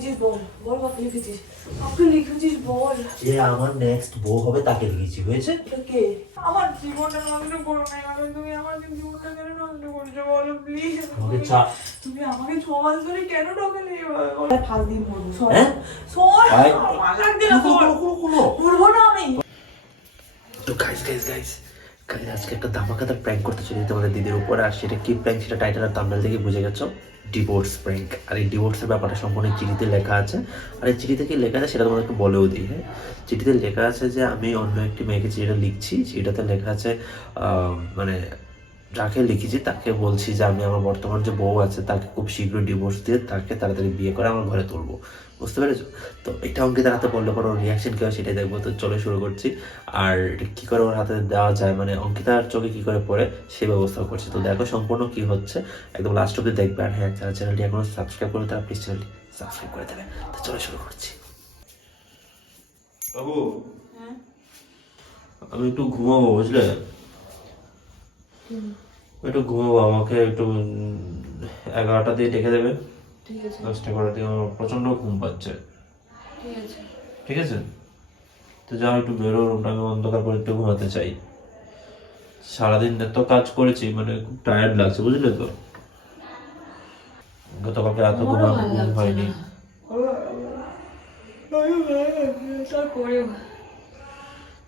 লিখেছিস বল, বল কাকে লিখেছিস, কাকে লিখেছিস বল। যে আমার নেক্সট বউ হবে তাকে লিখেছি, হয়েছে? এটা কে? আমার জীবনটা নষ্ট করো না, তুমি আমার জীবনটা কেন নষ্ট করছো বলো প্লিজ। তুমি আমাকে 6 মাস ধরে কেন ঠকালে? ফাল দিন মরবো, সর সর, আমার লাগছে না, সর মরবো না আমি। তো গাইস আজকে একটা ধামাকাদার প্র্যাঙ্ক করতে চলেছি তোমাদের দিদির উপর। আর সেটা কি প্র্যাঙ্ক সেটা টাইটেল আর থাম্বনেল থেকে বুঝে গেছো, ডিভোর্স প্র্যাঙ্ক। আর এই ডিভোর্সের ব্যাপারটা সম্পূর্ণ চিঠিতে লেখা আছে। আর এই চিঠিতে কি লেখা আছে সেটা তোমাদেরকে বলেও দিই। হ্যাঁ, চিঠিতে লেখা আছে যে আমি অন্য একটি মেয়েকে চিঠিটা লিখছি, সেটাতে লেখা আছে মানে যাকে লিখেছি তাকে বলছি যে আমি আমার বর্তমান যে বউ আছে তাকে খুব শীঘ্রই ডিভোর্স দিয়ে তাকে তাড়াতাড়ি বিয়ে করে আমার ঘরে তুলবো। বুঝতে পেরেছো? তো এটা অঙ্কিতার হাতে বললে পরে ওর রিয়াকশন কী হয় সেটাই দেখবো। তো চলে শুরু করছি। আর কী করে ওর হাতে দেওয়া যায়, মানে অঙ্কিতার চোখে কী করে পড়ে সেই ব্যবস্থাও করছি। তো দেখো সম্পূর্ণ কী হচ্ছে, একদম লাস্ট অব্দি দেখবে। আর হ্যাঁ, যারা চ্যানেলটি এখনো সাবস্ক্রাইব করে তারা প্লিজ চ্যানেলটি সাবস্ক্রাইব করে দেবে। তো চলে শুরু করছি। বাবু, আমি একটু ঘুমাবো, বুঝলে? একটু ঘুমাবো, আমাকে একটু 11টা দিয়ে ডেকে দেবে। ঠিক আছে 10টা করে দিয়ে আমার প্রচন্ড ঘুম পাচ্ছে। ঠিক আছে ঠিক আছে, তো যাও একটু বেরো, রুমটা আমি অন্ধকার করে একটু ঘুমাতে চাই। সারাদিন এত কাজ করেছি, মানে খুব টায়ার্ড লাগছে, বুঝলে তো? গতকালকে রাতে ঘুম হয়নি।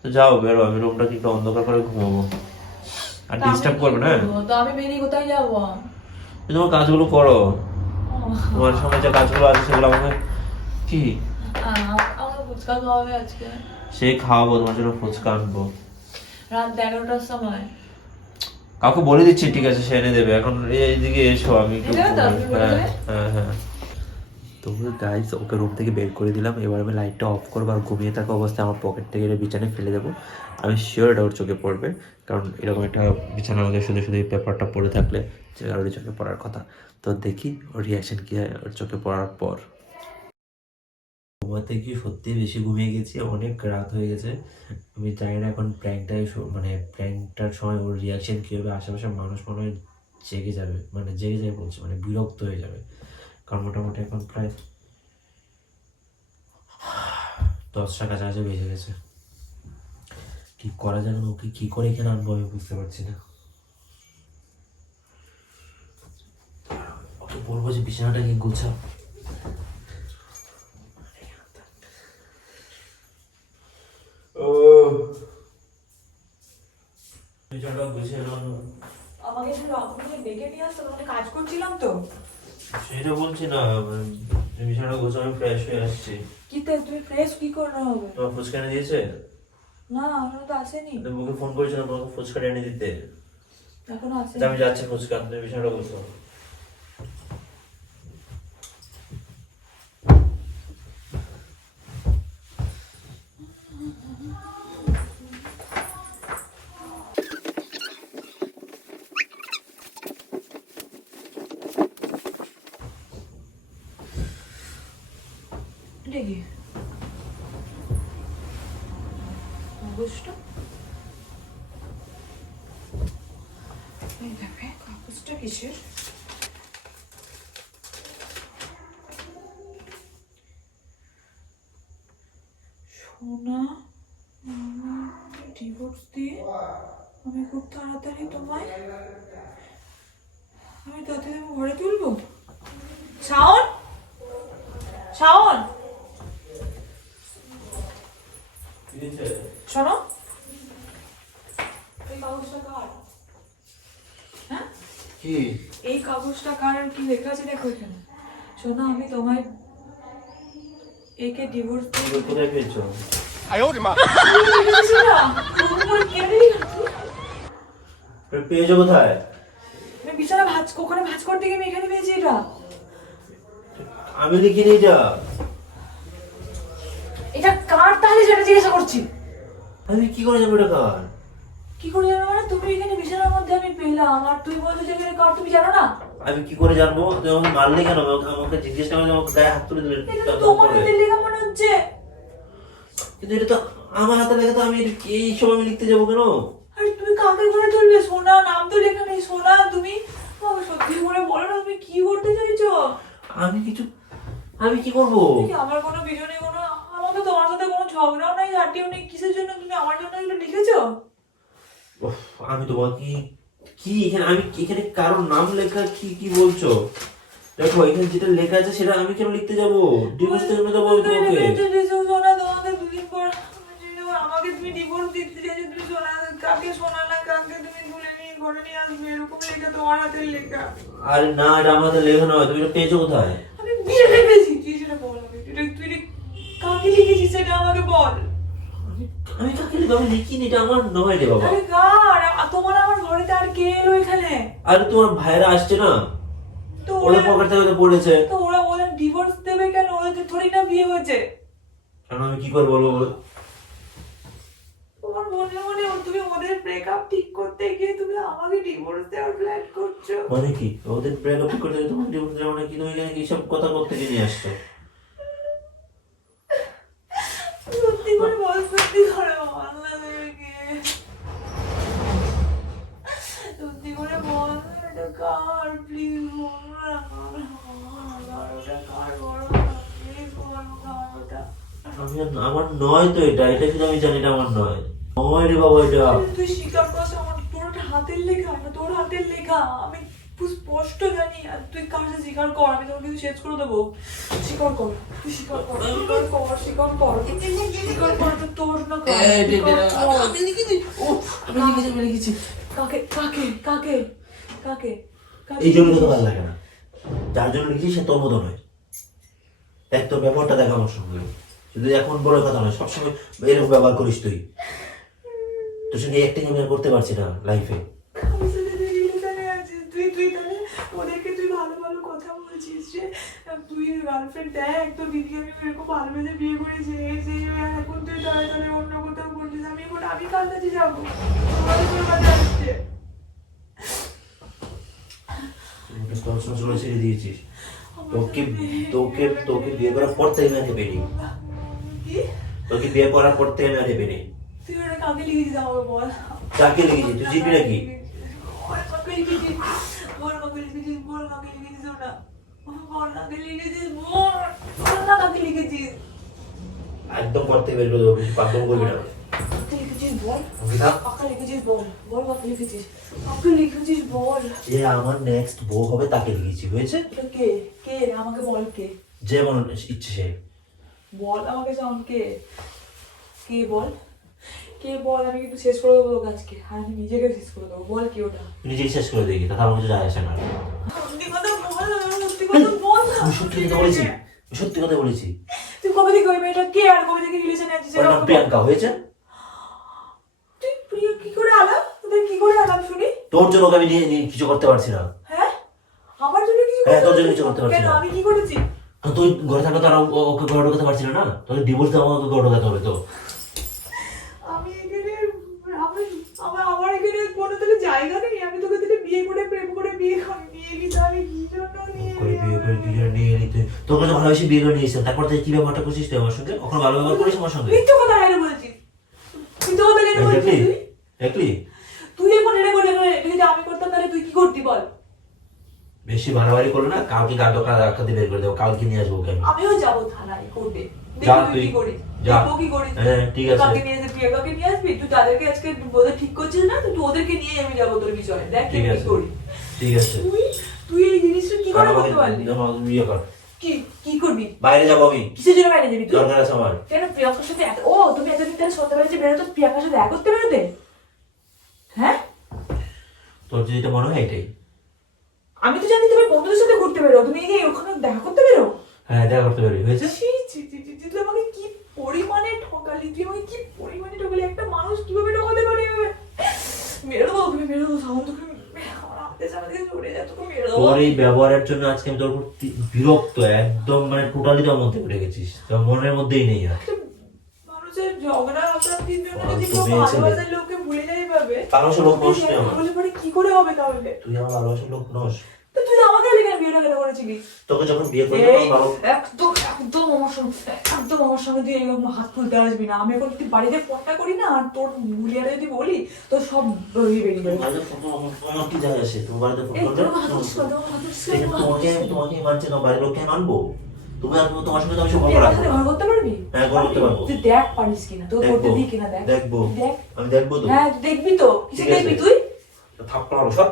তো যাও বেরো, আমি রুমটাকে একটু অন্ধকার করে ঘুমাবো। আর ডিস্টার্ব করবে না। তো আমি বেরিয়ে কোথায় যাবো? তুমি তোমার কাজগুলো করো, তোমার সময় যে কাজগুলো আছে সেগুলো আমাকে কি আমার ফুচকা খাওয়াবে আজকে? সেই খাওয়াবো, তোমার জন্য ফুচকা আনবো রাত 11টার সময়। কাউকে বলে দিচ্ছি, ঠিক আছে, সে এনে দেবে। এখন এইদিকে এসো, আমি একটু হ্যাঁ। তো গাইস, ওকে রুম থেকে বের করে দিলাম। এবার আমি লাইটটা অফ করবো আর ঘুমিয়ে থাকা অবস্থায় আমার পকেট থেকে এটা বিছানায় ফেলে দেবো। আমি শিওর এটা ওর চোখে পড়বে, কারণ এরকম একটা বিছানার মধ্যে শুধু শুধু এই পেপারটা পড়ে থাকলে যে কারোর চোখে পড়ার কথা। তো দেখি ওর রিয়াকশন কী হয় ওর চোখে পড়ার পর। ঘুমাতে গিয়ে সত্যি বেশি ঘুমিয়ে গেছি, অনেক রাত হয়ে গেছে। আমি জানি না এখন মানে প্র্যাঙ্কটার সময় ওর রিয়াকশন কী হবে। আশেপাশের মানুষ মনে হয় জেগে যাবে, মানে জেগে যাবে বলছে, মানে বিরক্ত হয়ে যাবে। কারণ মোটামুটি এখন প্রায় 10টা কাছাকাছি বেজে গেছে। কি করা যাবে না, ওকে কি করে এখানে আনবো আমি বুঝতে পারছি না। ওকে বলবো যে বিছানাটাকে গোছাও। বিছানাটা গুছিয়ে নাও। আমাকে শুধু আপনাকে ডেকে নিয়ে আসতো, মানে কাজ করছিলাম তো। সেটা বলছি না, বিছানাটা গোছাও, আমি ফ্রেশ হয়ে আসছি। কি তাই, তুমি ফ্রেশ কি করে হবে? তোমার ফুচকা এনে দিয়েছে? না এখনো তো আসেনি। মুখে ফোন করেছিলাম তোমাকে ফুচকাটা এনে দিতে। এখনো আসেনি। আমি যাচ্ছি ফুচকা আনতে, বিছানাটা গোছাও। দেখি কাগজটা, এই দেখে কাগজটা কিসের? সোনা, ডিভোর্স দিয়ে আমি খুব তাড়াতাড়ি তোমায়, আমি তাড়াতাড়ি আমি ঘরে তুলবো। শাওন, শাওন শোনো, এই কাগজটা কার? হ্যাঁ, কি এই কাগজটা কার আর কি লেখা আছে দেখো এখানে। শোনো, আমি তোমায় একে ডিভোর্স দিয়ে কোথায় পেয়েছো? পেয়েছো কোথায়? আমি বিছানা ওখানে ভাঁজ করতে গিয়ে আমি এখানে পেয়েছি এটা। আমি লিখিনি এটা। এটা কার তাহলে সেটা জিজ্ঞাসা করছি। আমি কি করে যাবো এটা কার? কি করে জানো মানে? তুমি এখানে বিছানার মধ্যে আমি পেলাম আর তুই বলছো যে এখানে কার, তুমি জানো না? আমি কি করে জানবো? তুমি আমাকে মারলে কেন? আমাকে জিজ্ঞেস করে আমাকে গায়ে হাত তুলে দিলে। এটা তো তোমার হাতে লেখা মনে হচ্ছে। কিন্তু এটা তো আমার হাতে লেখা, তো আমি এই সময় আমি লিখতে যাবো কেন? আরে তুমি কাকে ঘরে তুলবে? সোনা নাম তো লেখা নেই। সোনা তুমি সত্যি করে বলো না, তুমি কি করতে চাইছো? আমি কিছু আমি কি করব? আমার কোনো কিছু নেই, কোনো আমাকে তোমার সাথে কোনো ঝগড়াও নাই, ঝাঁটিও নেই, কিসের জন্য তুমি আমার জন্য এগুলো লিখেছো? আমি তোমাকে কি এখানে, আমি এখানে কারোর নাম লেখা কি কি বলছো? দেখো এখানে যেটা লেখা আছে সেটা আমি কেন লিখতে যাবো? ডিভোর্স জন্য দেবো আমি তোমাকে। তোমাকে দুদিন পর আমাকে তুমি ডিভোর্স দিতে চাইছো, তুমি কাকে শোনালা, কাকে তুমি তুলে নিয়ে ঘরে নিয়ে আসবে, এরকম লেখা তোমার হাতের লেখা। আরে না, এটা আমাদের লেখা নয়, তুমি এটা পেয়েছো কোথায়? আমি বিয়ে লিখেছি, কি সেটা বল আমাকে, তুই কাকে লিখেছিস সেটা আমাকে বল। আমি কাকে লিখবো? আমি লিখিনি, এটা আমার নয় রে বাবা। আরে কার? তোমার আমার ঘরেতে আর কে এলো এখানে? আরে তোমার ভাইরা আসছে না, তো ওদের পকেট থেকে তো পড়েছে। তো ওরা বলেন ডিভোর্স দেবে কেন? ওদের থোড়ি না বিয়ে হয়েছে। কেন আমি কি করে বলবো? তোমার মনে মনে তুমি ওদের ব্রেকআপ ঠিক করতে গিয়ে তুমি আমাকে ডিভোর্স দেওয়ার প্ল্যান করছো। মানে কি ওদের ব্রেকআপ করতে গেলে তোমাকে ডিভোর্স দেওয়া, মানে কি? তুমি এখানে কি সব কথা করতে নিয়ে আসছো? সত্যি করে বল, সত্যি করে বল, আল্লাহ দেবে। সত্যি করে বল, এটা কার? প্লিজ বল না। ওটা কার? বড় প্লিজ বল, কার ওটা? আমার নয় তো এটা, এটা শুধু আমি জানি এটা আমার নয়। নয় রে বাবা এটা। তুই স্বীকার করছ আমার, তোর একটা হাতের লেখা, না তোর হাতের লেখা, আমি খুব স্পষ্ট জানি। আর তুই কাছে স্বীকার কর, আমি তোর কিছু শেষ করে দেবো। স্বীকার কর, তুই স্বীকার কর, স্বীকার কর, স্বীকার কর তো তোর না কার? আমি লিখেছি। কাকে কাকে কাকে কাকে? এই জন্য তো ভালো লাগে না, যার জন্য লিখেছি সে তোর মতো নয়। দেখ তোর ব্যবহারটা দেখ আমার সঙ্গে, শুধু এখন বড় কথা নয়, সবসময় এরকম ব্যবহার করিস তুই। তোর সঙ্গে অ্যাক্টিং আমি আর করতে পারছি না লাইফে। ওদেরকে তুই ভালো ভালো কথা বলছিস যে তুই গার্লফ্রেন্ড দেখ, তোর দিদিকে আমি এরকম ভালোবেসে বিয়ে করেছি, এখন তুই তাড়াতাড়ি অন্য কোথাও বলছিস। আমি কার কাছে যাবো? তোমাদের তোর কাছে আসছে। ছেড়ে দিয়েছিস, তোকে তোকে তোকে বিয়ে করার পর থেকে আমি পেনি, তোকে বিয়ে করার পর থেকে আমি পেনি। তুই ওটা কাকে লিখেছিস আমাকে বল। কাকে লিখেছি? তুই জিতবি নাকি? কাকে লিখেছিস বল, কাকে লিখেছিস বল, কাকে লিখেছিস ওটা বল, কাকে লিখেছিস বল, বল না কাকে লিখেছিস। একদম পর থেকে বের করে দেবো, পাগল করবি না। কাকে লিখেছিস বল, কাকে লিখেছিস বল, বল কাকে লিখেছিস, কাকে লিখেছিস বল। যে আমার নেক্সট বউ হবে তাকে লিখেছি, হয়েছে? কে কে আমাকে বল, কে? যে মন ইচ্ছে সে বল আমাকে, সাউন্ড কে? কে বল, কে বল। আমি কিন্তু শেষ করে দেবো তোকে আজকে, আর আমি নিজেকে শেষ করে দেবো। বল কি ওটা? নিজেই শেষ করে দেখি, তাহলে আমার কিছু যায় আসে না। সত্যি কথা বল, সত্যি কথা বল। আমি সত্যি কথা বলেছি, সত্যি কথা বলেছি। তুই কবে থেকে ওই মেয়েটা কে, আর কবে থেকে রিলেশনে আছিস? ওর নাম প্রিয়াঙ্কা, হয়েছে? তুই প্রিয়া কি করে আলাপ, তোদের কি করে আলাপ শুনি? তোর জন্য ওকে আমি নিয়ে কিছু করতে পারছি না। হ্যাঁ আমার জন্য কিছু? হ্যাঁ, তোর জন্য কিছু করতে পারছি কেন? না। আমি কি করেছি? তুই ঘরে থাকলে তো আর ওকে ঘরে ঢোকাতে পারছি না, তোকে ডিভোর্স দেওয়া, আমাকে ঘরে ঢোকাতে হবে তো। আমি এখানে আমার এখানে কোনো তোকে জায়গা নেই। আমি তোকে থেকে বিয়ে করে প্রেম করে বিয়ে করে নিয়ে গেছি। আমি কি জন্য নিয়ে নিয়ে নিতে তোকে তো ভালোবেসে বিয়ে করে নিয়েছিলাম, তারপর তুই কি ব্যবহারটা করছিস তুই আমার সঙ্গে? কখনো ভালো ব্যবহার করিস আমার সঙ্গে? মিথ্যে কথা কেন বলছিস? মিথ্যে কথা কেন বলছিস তুই? দেখলি তুই এখন এটা বলে যদি আমি করতাম তাহলে তুই কি করতি বল? বেশি বাড়াবাড়ি করলে না, কালকে গাড়ি রাখা দিয়ে বের করে দেবো, কালকে নিয়ে আসবো ওকে। আমিও যাবো থানায় কোর্টে, যা দেখবো তুই তুই, কি করিস, যা। দেখবো কি করিস। হ্যাঁ ঠিক আছে। কাকে নিয়ে আসবি? প্রিয়াঙ্কাকে নিয়ে আসবি? তুই তাদেরকে আজকে ওদের ঠিক করছিস না, তুই ওদেরকে নিয়ে আমি যাবো তোর বিষয়ে, দেখ ঠিক কি আছে করি। ঠিক আছে। তুই এই জিনিসটা কি করে করতে পারলি? বিয়ে কর। কি কি করবি? বাইরে যাবো আমি, কিসের জন্য বাইরে যাবি তুই? দরকার আছে আমার। কেন প্রিয়াঙ্কার সাথে তুমি এতদিন ধরে সন্ধ্যাবেলা যে বেরোতো প্রিয়াঙ্কার সাথে দেখা করতে বেরোতে? হ্যাঁ তোর যেটা মনে হয় এটাই। আমি তো জানি তুমি বন্ধুদের সাথে ঘুরতে বেরো, তুমি এই ওখানে দেখা করতে বেরো? হ্যাঁ দেখা করতে পারি, হয়েছে? তুই আমাকে কি পরিমাণে ঠকালি, তুই আমাকে কি পরিমাণে ঠকালি। একটা মানুষ কিভাবে ঠকাতে পারে? মেরে দেবো, তুমি মেরে দেবো, সাউন্ড তোকে আমার হাতে সামনে থেকে সরে যা, তোকে মেরে দেবো। তোর এই ব্যবহারের জন্য আজকে আমি তোর উপর বিরক্ত, একদম মানে টোটালি তোর মধ্যে পড়ে গেছিস, তোর মনের মধ্যেই নেই আর। মানুষের ঝগড়া অশান্তির জন্য যদি তুমি কেউ ছেলে। ভালোবাসার লোককে ভুলে যায় এভাবে, ভালোবাসার লোক নস তুই আমার। তাহলে পরে কি করে হবে তাহলে? তুই আমার ভালোবাসার লোক নস। তো তুই আমাকে কেন বিয়েটা কেন করেছিলি? তোকে যখন বিয়ে করবো এই, তখন ভালো। একদম আমার সঙ্গে তুই এরকম হাত খুলতে আসবি না। আমি এখন তুই বাড়িতে ফোনটা করি না, আর তোর মুলিয়ারে যদি বলি তো সব বেরিয়ে যাবে। বাড়িতে ফোন আমার কি যায় আসে? তোমার বাড়িতে ফোন এই করলে তোর হাত দিস না, তোর হাত দিস না, তোর হাত তোমাকে দিস না। তোমাকে মানছে না, বাড়ির লোককে মানবো? তুমি আর তোমার সঙ্গে তো আমি সম্পর্ক রাখবো ঘর করতে পারবি? হ্যাঁ ঘর করতে পারবো। তুই দেখ পারিস কিনা, তোর করতে দিই কিনা দেখ। দেখবো দেখ, আমি দেখবো তো। হ্যাঁ দেখবি তো, কিছু দেখবি তুই? থাপ্পড় মারো সব।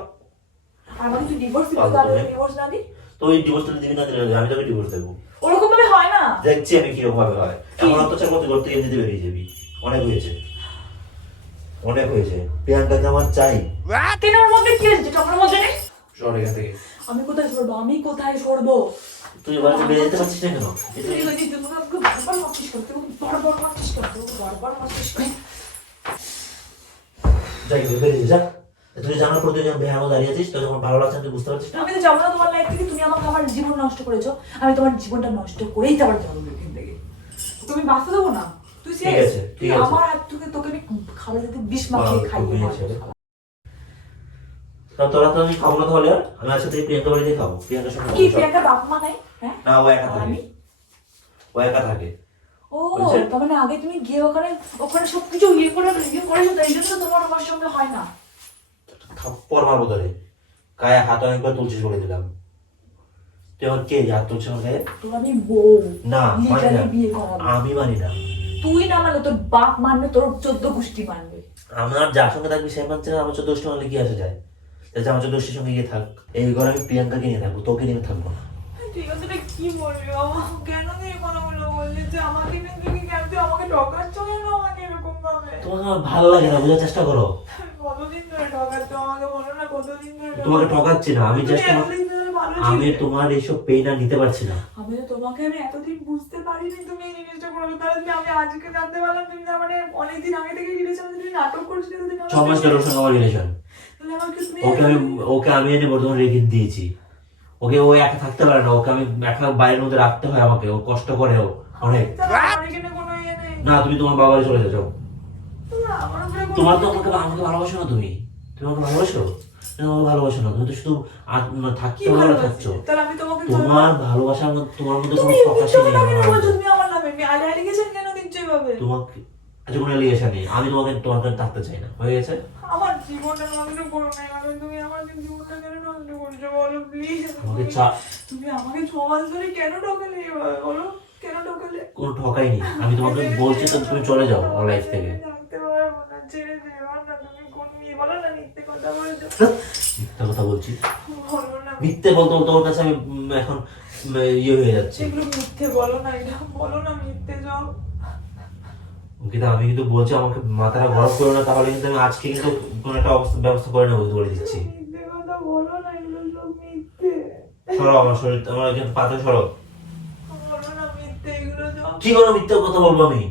আমাকে তুই ডিভোর্স দিবি, তাহলে ডিভোর্স না দিই? তো এই ডিভোর্স দিবি না দিলে আমি তোকে ডিভোর্স দেবো। ওরকম ভাবে হয় না। দেখছি আমি কিরকম ভাবে হয়। এমন অত্যাচার করতে করতে এমনিতে বেরিয়ে যাবি। অনেক হয়েছে, অনেক হয়েছে। প্রিয়াঙ্কাকে আমার চাই। কেন ওর মধ্যে কি হয়েছে? টাকার মধ্যে নেই। সর এখান থেকে। আমি কোথায় সরবো? আমি কোথায় সরবো? তুই বাড়িতে বেরিয়ে যেতে পারছিস না কেন? তুই যদি তোমরা আমাকে বারবার মারছিস কেন? তুই বারবার মারছিস কেন? তুই বারবার মারছিস কেন? যাই বেরিয়ে যা। তুই জানার পর তুই যখন বেহানো দাঁড়িয়ে আছিস তোর যখন ভালো লাগছে না তুই বুঝতে পারছিস না। আমি তো যাবো না তোমার লাইফ থেকে। তুমি আমাকে আমার জীবন নষ্ট করেছো, আমি তোমার জীবনটা নষ্ট করেই তো আবার যাবো এখান থেকে। তোকে আমি বাঁচতে দেবো না। তুই ঠিক আছে, তুই ঠিক আছে। আমার হাত থেকে তোকে আমি খাবার দিতে বিষ মাখিয়ে খাইয়ে মারবো। তোরা তো আমি খাবো না তাহলে আর? আমি আজকে থেকে প্রিয়াঙ্কা বাড়িতে খাবো। প্রিয়াঙ্কার সঙ্গে কি প্রিয়াঙ্কার বাপ মা নাই? হ্যাঁ না ও একা থাকে। ও একা থাকে। ও তার মানে আগে তুমি গিয়ে ওখানে ওখানে সবকিছু ইয়ে করেছো, তাই জন্য তোমার আমার সঙ্গে হয় না। থাপ্পড় মারবো ধরে গায়ে হাত অনেকবার তুলছিস বলে দিলাম। তুই আমার কে হাত তুলছিস আমার গায়ে? তোর আমি বউ না মানি না, বিয়ে করাবো। আমি মানি না। তুই না মানলে তোর বাপ মানবে, তোর 14 গোষ্ঠী মানবে। আমার যার সঙ্গে থাকবি সে মানছে না, আমার 14 মানলে কি আসে যায়? তাই আমার 14 সঙ্গে গিয়ে থাক। এই ঘরে আমি প্রিয়াঙ্কাকে নিয়ে থাকবো, তোকে নিয়ে থাকবো না। ঠিক আছে, এটা কি বলবি বাবা? কেন তুই এই কথাগুলো বললি যে আমাকে নিয়ে তুই কেন তুই আমাকে ঠকাচ্ছ কেন আমাকে এরকম ভাবে? তোমাকে আমার ভালো লাগে না, বোঝার চেষ্টা করো। কতদিন ধরে ঠকাচ্ছ আমাকে? বলো না কতদিন ধরে তোমাকে ঠকাচ্ছি না, আমি জাস্ট এতদিন ধরে ভালো আমি ছিলে। তোমার এইসব পেইন আর নিতে পারছি না। আমি তো তোমাকে আমি এতদিন বুঝতে পারিনি তুমি এই জিনিসটা করবে, তাহলে তুমি আমি আজকে জানতে পারলাম তুমি না মানে অনেকদিন আগে থেকে রিলেশন তুমি নাটক করছিলে। 6 মাস ধরে ওর সঙ্গে আমার রিলেশন। তাহলে আমাকে তুমি ওকে আমি এনে বর্তমানে রেখে দিয়েছি। ওকে ও একা থাকতে পারে না, ওকে আমি একা বাইরের মধ্যে রাখতে হয় আমাকে। ও কষ্ট করে ও অনেক। আমার এখানে কোনো ইয়ে নেই। না তুমি তোমার বাবার চলে যাও। না, আমার উপরে কোনো- তোমার তো আমাকে ভালোবাসো না, তুমি আমাকে ভালোবাসো? তুমি আমাকে ভালোবাসো না, তুমি তো শুধু থাকতে কি ভালো ভালোবাসি? থাকছো। তাহলে আমি তোমাকে তোমার ভালোবাসার মধ্যে তোমার মধ্যে কোনো তুমি প্রকাশই নেই। কেন আমার বলছো মধ্যে। তুমি আমার নামে অ্যালিগেশন কেন দিচ্ছ এভাবে? তোমাকে আচ্ছা কোনো লিগেশন নেই, আমি তোমার কাছে থাকতে চাই না, হয়ে গেছে? আমার জীবনটা নষ্ট করো না এভাবে। তুমি আমার জীবনটা কেন নষ্ট করছো বলো প্লিজ? আমাকে তুমি আমাকে 6 মাস ধরে কেন ঠকালে এভাবে বলো? কেন ঠকালে? কোনো ঠকাইনি। আমি তোমাকে বলছি তো তুমি চলে যাও আমার লাইফ থেকে। জানতে পারবো না, ছেড়ে দেবো না। তুমি কোন মেয়ে বলো না, মিথ্যে কথা বলছো। মিথ্যা কথা বলছি? বলো না, মিথ্যে বলতে বলতে ওর কাছে আমি এখন ইয়ে হয়ে যাচ্ছে। সেগুলো মিথ্যে বলো না, এটা বলো না মিথ্যে সব। কিন্তু আমি কিন্তু বলছি আমাকে মাথাটা গরম করো না, তাহলে কিন্তু আমি আজকে কিন্তু কোনো একটা ব্যবস্থা করে নেবো বলে দিচ্ছি। মিথ্যে কথা বলো না, এগুলো সব মিথ্যে। সরো আমার শরীর, আমার কিন্তু পাতে সরো। বলো না মিথ্যে, এগুলো সব। কি কোনো মিথ্যা কথা বলবো আমি?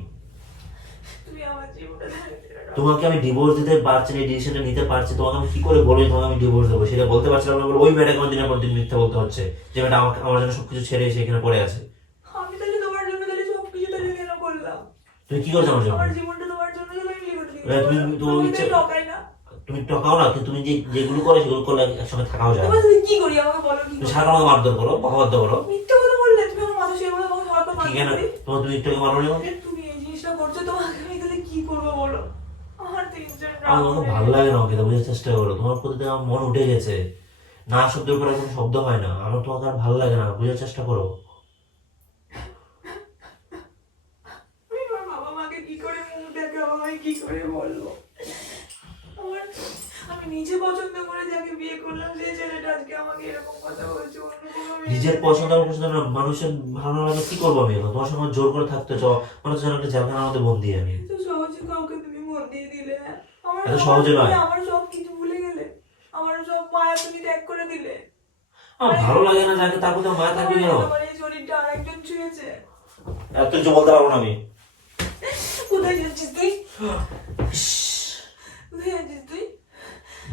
তুমি আমার জীবনটা ছেড়ে দাও। তোমাকে আমি ডিভোর্স দিতে পারছি না, এই ডিসিশনটা নিতে পারছি, তোমাকে আমি কি করে বলবো তোমাকে আমি ডিভোর্স দেবো সেটা বলতে পারছিলাম না বলে ওই মেয়েটাকে আমার দিনের পর দিন মিথ্যা বলতে হচ্ছে, যে মেয়েটা আমাকে আমার জন্য সবকিছু ছেড়ে এসে এখানে পড়ে আছে। আমি তাহলে তোমার জন্য তাহলে সবকিছু তাহলে কেন করলাম? তুমি কি করছো আমার জন্য? আমার জীবনটা তোমার জন্য তাহলে আমি লিখে দিই। তোমার তুমি ইচ্ছে- তো ঠকাই না। তুমি টকাও না, কিন্তু তুমি যেগুলো করো সেগুলো করলে একসঙ্গে থাকাও যায় না। তোমার সাথে কি করি আমাকে বলো, কি তুমি করি? সারা আমাকে মারধর করো, বকাবাদ্য করো। মিথ্যে কথা বললে তুমি আমার মাথা শুয়ে বলে তোমাকে হয়তো কি কেন তোমার তুমি একটু মারো না আমাকে? তুমি এই জিনিসটা করছো, তোমাকে আমি তাহলে কি করবো বলো? আমার তিনজন আমার ভালো লাগে না, আমাকে বোঝার চেষ্টা করো। তোমার প্রতি আমার মন উঠে গেছে, না শব্দের পরে কোনো শব্দ হয় না। আমার তোমাকে আর ভালো লাগে না, বোঝার চেষ্টা করো। আমি আমার বাবা মাকে কি করে মুখ দেখাবো, আমি কি করে বলবো? আমি নিজে পছন্দ করে যাকে বিয়ে করলাম সেই ছেলেটা আজকে আমাকে এরকম কথা বলছে। অন্য কোনো মেয়ে- নিজের পছন্দ আর পছন্দ না, মানুষের ভালো লাগে কি করবো আমি এখন? তোমার সঙ্গে জোর করে থাকতে চাও, মানুষ যেন একটা জেলখানার মধ্যে বন্দি আমি। এত সহজে কাউকে তুমি মন দিয়ে দিলে। আমার এত সহজে নয়। আমার সব কিছু ভুলে গেলে, আমার সব মায়া তুমি ত্যাগ করে দিলে। আমার ভালো লাগে না যাকে, তার প্রতি মায়া থাকবে কেন? আমার এই শরীরটা আরেকজন ছুঁয়েছে। এত কিছু বলতে পারবো না আমি। কোথায় যাচ্ছিস তুই? কোথায় যাচ্ছিস তুই?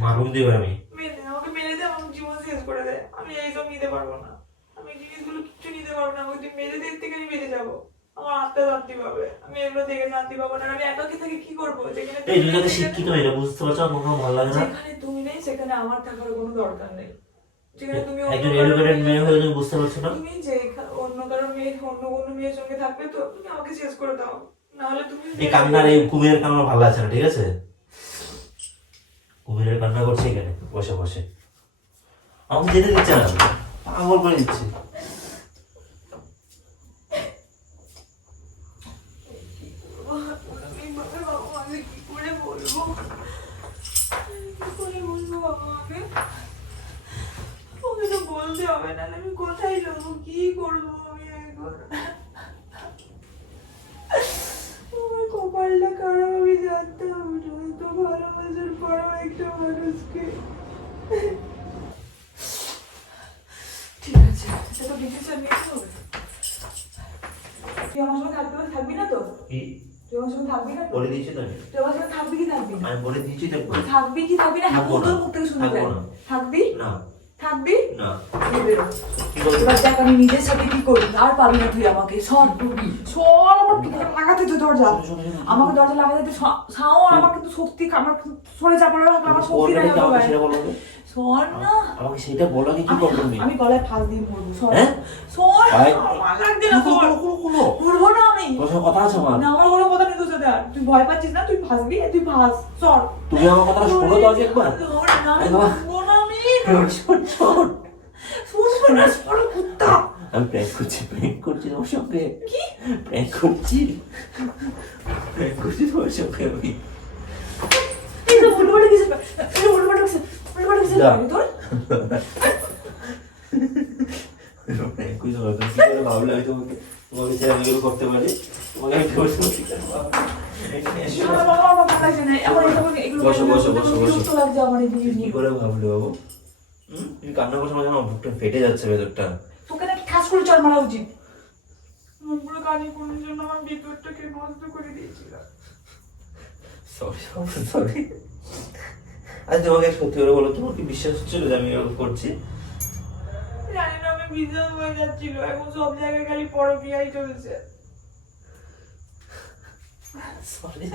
মারবো কিন্তু এবার আমি। মেরে আমাকে মেরে দে, আমার জীবন শেষ করে দে। আমি এইসব নিতে পারবো না, আমি এই জিনিসগুলো কিচ্ছু নিতে পারবো না। আমাকে তুই মেরে দে, থেকে আমি বেঁচে যাবো। আমার আত্মা শান্তি পাবে, আমি এগুলো থেকে শান্তি পাবো না। আমি একাকি থেকে কি করবো? যেখানে এই তুমি যাতে শিক্ষিত মেয়ে, বুঝতে পারছো আমার কোনো ভালো লাগে না। যেখানে তুমি নেই সেখানে আমার থাকার কোনো দরকার নেই। যেখানে তুমি একজন এডুকেটেড মেয়ে হয়ে তুমি বুঝতে পারছো না? তুমি যে অন্য কারো মেয়ে অন্য কোনো মেয়ের সঙ্গে থাকবে তো তুমি আমাকে শেষ করে দাও, না হলে তুমি এই কান্নার, এই কুমিরের কান্না আমার ভালো লাগছে না, ঠিক আছে? কুমিরের কান্না করছে এখানে বসে বসে, আমাকে যেতে দিচ্ছে না, পাগল করে দিচ্ছে। তুই আমার সঙ্গে থাকবি না তো? কি তুই আমার সঙ্গে থাকবি না তো? বলে দিয়েছি তো আমি। তুই আমার সঙ্গে থাকবি কি থাকবি না? আমি বলে দিয়েছি তো। থাকবি কি থাকবি না? থাকবো না। তোর মুখ থেকে শুনতে চাই। থাকবো না। থাকবি? না থাকবি? না। তুই বেরো। কি বলবো? এবার দেখ আমি নিজের সাথে কি করি। আর পারবি না তুই আমাকে। সর আমার লাগাতে তো দরজা। আমাকে দরজা লাগাতে তুই শাওন আমার কিন্তু শক্তি আমার সরে চাপানো রাখলে আমার শক্তি নাই সেটা বলো তো। সর না। আমাকে সেটা বলো আগে, কি করবো তুমি? আমি গলায় ফাঁস দিয়ে মরবো। সর হ্যাঁ? সর ভাই। আমার লাগছে না। সর মরবো না আমি। তোর সাথে কথা আছে আমার। না আমার কোনো কথা নেই তোর সাথে আর। তুই ভয় পাচ্ছিস না? তুই ফাঁসবি? তুই ফাঁস। সর। তুমি আমার কথাটা শোনো তো আগে একবার। সর না, এই বাবা। মরবো না আমি। শোন শোন। শুনবো না, সর কুত্তা। আমি প্র্যাঙ্ক করছি তোমার সঙ্গে। কি? প্র্যাঙ্ক করছি তোমার সঙ্গে আমি। এই তো উল্টোপাল্টা কিছু কিছু যা। তোর প্র্যাঙ্ক করছি তোমার সঙ্গে। কি করে ভাবলে আমি তোমাকে ছেড়ে আমি এগুলো করতে পারি? তোমাকে আমি ডিভোর্স করতে কেন ভাবলাম? বসো, বসো, বসো, বসো। কি করে ভাবলে বাবু? তুমি কান্না করছো মাঝে আমার বুকটা ফেটে যাচ্ছে ভেতরটা। তোকে নাকি ঠাস করে চড় মারা উচিত। পুরো কানি কোনের জন্য আমার ভিতরটাকে নষ্ট করে দিয়েছিল। সরি। আজ তোমাকে সত্যি করে বলো, তোমার কি বিশ্বাস হচ্ছিল যে আমি এরকম করছি? জানি না, আমি বিশ্বাস হয়ে যাচ্ছিল। এখন সব জায়গায় খালি পরকীয়াই চলছে। সরি।